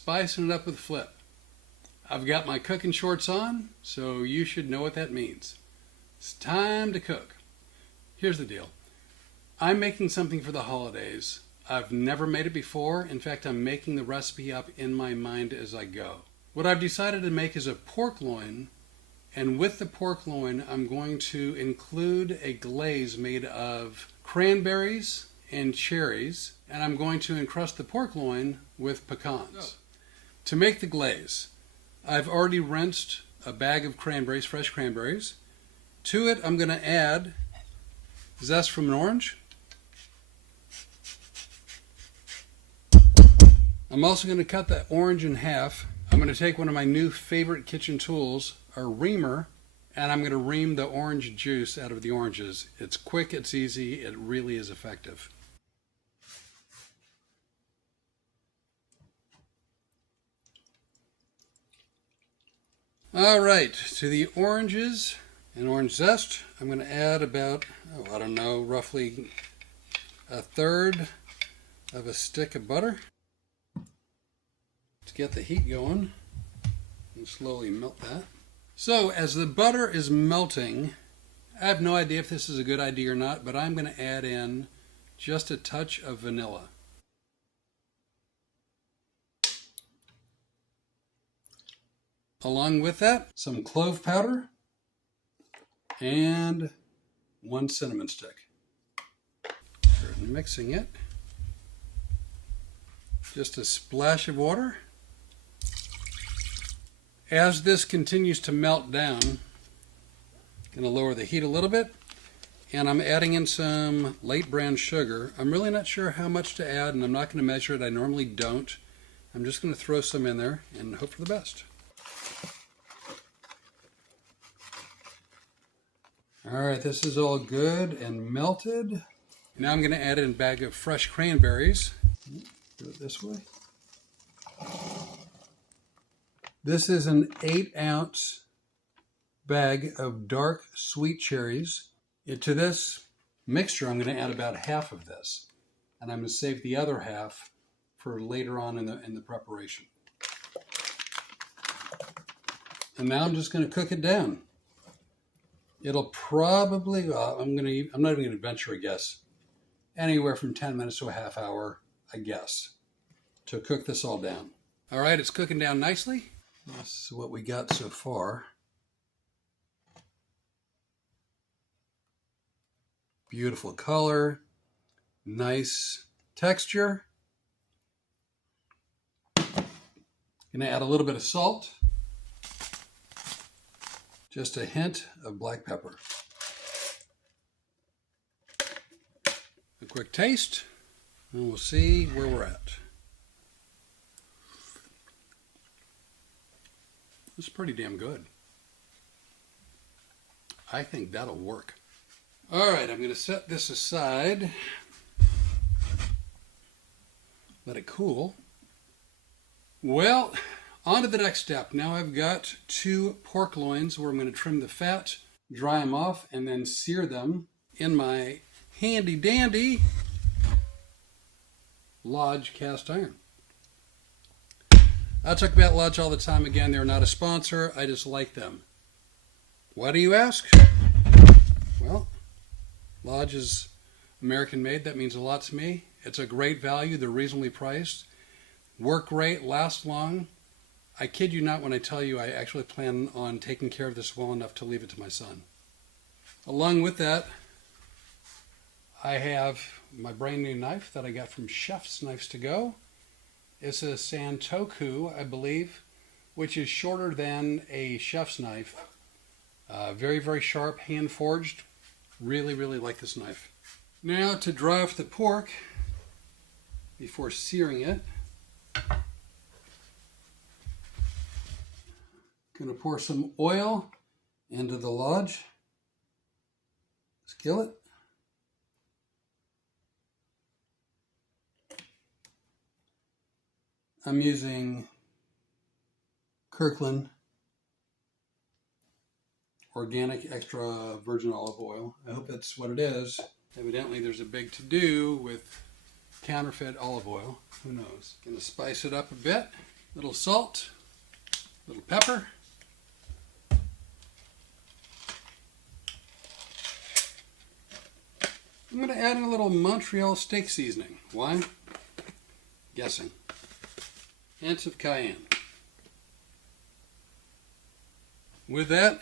spicing it up with flip. I've got my cooking shorts on, so you should know what that means. It's time to cook. Here's the deal. I'm making something for the holidays. I've never made it before. In fact, I'm making the recipe up in my mind as I go. What I've decided to make is a pork loin, and with the pork loin, I'm going to include a glaze made of cranberries and cherries, and I'm going to encrust the pork loin with pecans. To make the glaze, I've already rinsed a bag of cranberries, fresh cranberries. To it, I'm going to add zest from an orange. I'm also going to cut that orange in half. I'm going to take one of my new favorite kitchen tools, a reamer, and I'm going to ream the orange juice out of the oranges. It's quick, it's easy, it really is effective. All right, to the oranges and orange zest, I'm going to add about, I don't know, roughly a third of a stick of butter to get the heat going and slowly melt that. So as the butter is melting, I have no idea if this is a good idea or not, but I'm going to add in just a touch of vanilla. Along with that, some clove powder and 1 cinnamon stick. Start mixing it. Just a splash of water. As this continues to melt down, I'm going to lower the heat a little bit, and I'm adding in some light brown sugar. I'm really not sure how much to add, and I'm not going to measure it. I normally don't. I'm just going to throw some in there and hope for the best. All right, this is all good and melted. Now I'm going to add in a bag of fresh cranberries. Do it this way. This is an 8-ounce bag of dark sweet cherries. To this mixture, I'm going to add about half of this, and I'm going to save the other half for later on in the preparation. And now I'm just going to cook it down. It'll probably, I'm not even going to venture a guess, anywhere from 10 minutes to a half hour, I guess, to cook this all down. All right, it's cooking down nicely. This is what we got so far. Beautiful color, nice texture. Gonna add a little bit of salt. Just a hint of black pepper. A quick taste, and we'll see where we're at. It's pretty damn good. I think that'll work. All right, I'm going to set this aside. Let it cool. Well, on to the next step. Now I've got 2 pork loins where I'm going to trim the fat, dry them off, and then sear them in my handy dandy Lodge cast iron. I talk about Lodge all the time. Again, they're not a sponsor. I just like them. Why do you ask? Well, Lodge is American made. That means a lot to me. It's a great value. They're reasonably priced. Work great, last long. I kid you not when I tell you I actually plan on taking care of this well enough to leave it to my son. Along with that, I have my brand new knife that I got from Chef's Knives to Go. It's a Santoku, I believe, which is shorter than a chef's knife. Very, very sharp, hand forged. Really, really like this knife. Now to dry off the pork before searing it. Gonna pour some oil into the Lodge skillet. I'm using Kirkland organic extra virgin olive oil. I hope that's what it is. Evidently there's a big to-do with counterfeit olive oil. Who knows? Gonna spice it up a bit. Little salt, little pepper. I'm going to add in a little Montreal steak seasoning. Why? Guessing. Hints of cayenne. With that,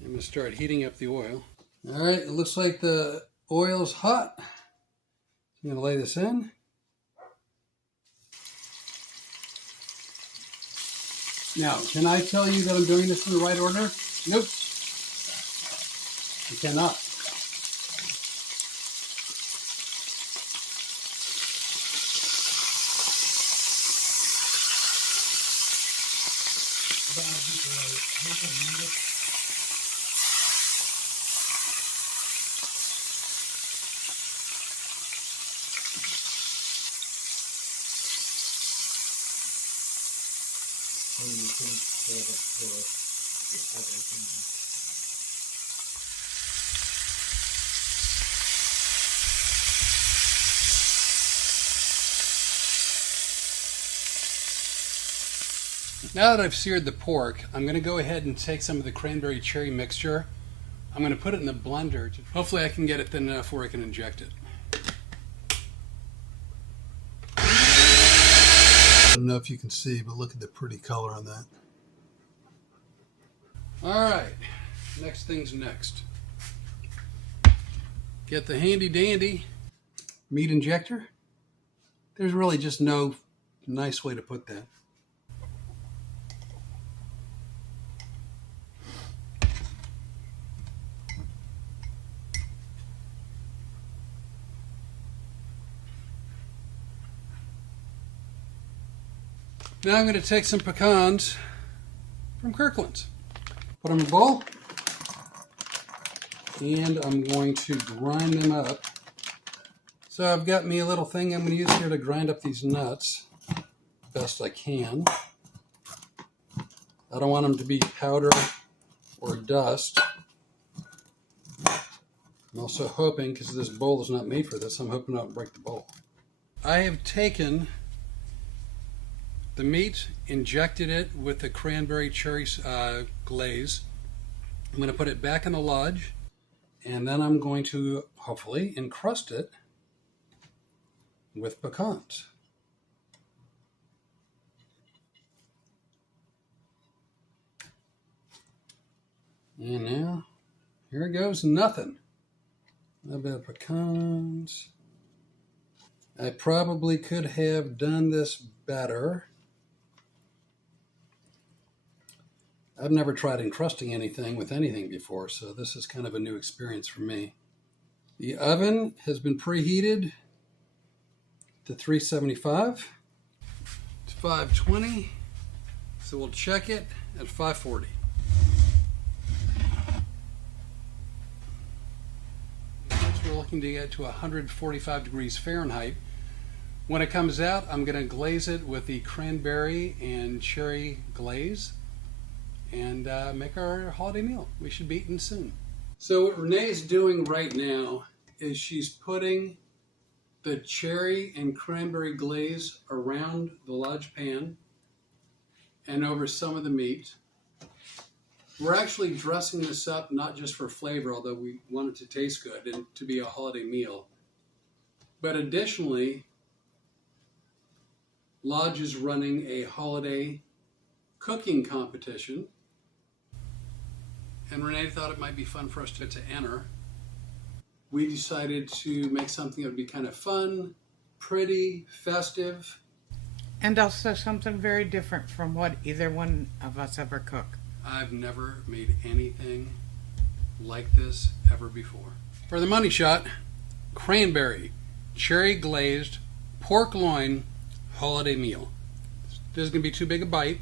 I'm going to start heating up the oil. All right, it looks like the oil's hot. I'm going to lay this in. Now, can I tell you that I'm doing this in the right order? Nope. You cannot. Now that I've seared the pork, I'm going to go ahead and take some of the cranberry cherry mixture. I'm going to put it in the blender. Hopefully I can get it thin enough where I can inject it. I don't know if you can see, but look at the pretty color on that. All right, next thing's next. Get the handy dandy meat injector. There's really just no nice way to put that. Now I'm going to take some pecans from Kirkland's. Put them in a bowl. And I'm going to grind them up. So I've got me a little thing I'm going to use here to grind up these nuts best I can. I don't want them to be powder or dust. I'm also hoping, because this bowl is not made for this, I'm hoping not to break the bowl. I have taken the meat, injected it with the cranberry cherry glaze. I'm going to put it back in the lodge, and then I'm going to hopefully encrust it with pecans. And now, here goes nothing. A little bit of pecans. I probably could have done this better. I've never tried encrusting anything with anything before, so this is kind of a new experience for me. The oven has been preheated to 375. It's 520, so we'll check it at 540. Next, we're looking to get to 145 degrees Fahrenheit. When it comes out, I'm going to glaze it with the cranberry and cherry glaze and make our holiday meal. We should be eating soon. So what Renee's doing right now is she's putting the cherry and cranberry glaze around the lodge pan and over some of the meat. We're actually dressing this up not just for flavor, although we want it to taste good and to be a holiday meal, but additionally, Lodge is running a holiday cooking competition, and Renee thought it might be fun for us to enter. We decided to make something that would be kind of fun, pretty, festive. And also something very different from what either one of us ever cook. I've never made anything like this ever before. For the money shot, cranberry, cherry glazed, pork loin, holiday meal. This is going to be too big a bite.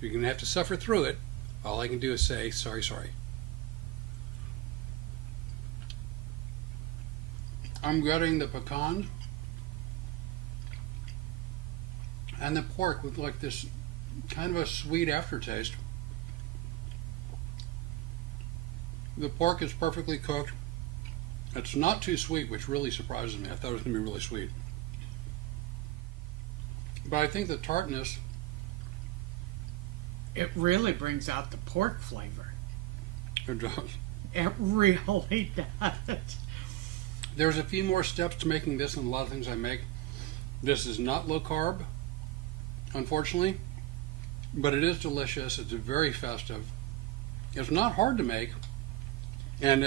You're going to have to suffer through it. All I can do is say, sorry, sorry. I'm getting the pecan and the pork with like this kind of a sweet aftertaste. The pork is perfectly cooked. It's not too sweet, which really surprises me. I thought it was going to be really sweet. But I think the tartness, It really brings out the pork flavor. it does. It really does. There's a few more steps to making this than a lot of things I make. This is not low carb, unfortunately, but it is delicious. It's very festive. It's not hard to make, and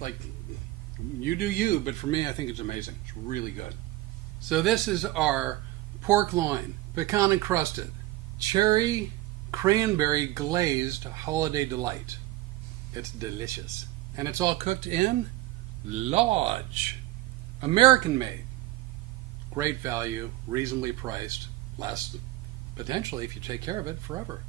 like you do you, but for me, I think it's amazing. It's really good. So this is our pork loin, pecan encrusted, cherry cranberry glazed holiday delight. It's delicious, and it's all cooked in Lodge, American made. Great value, reasonably priced, lasts potentially, if you take care of it, forever.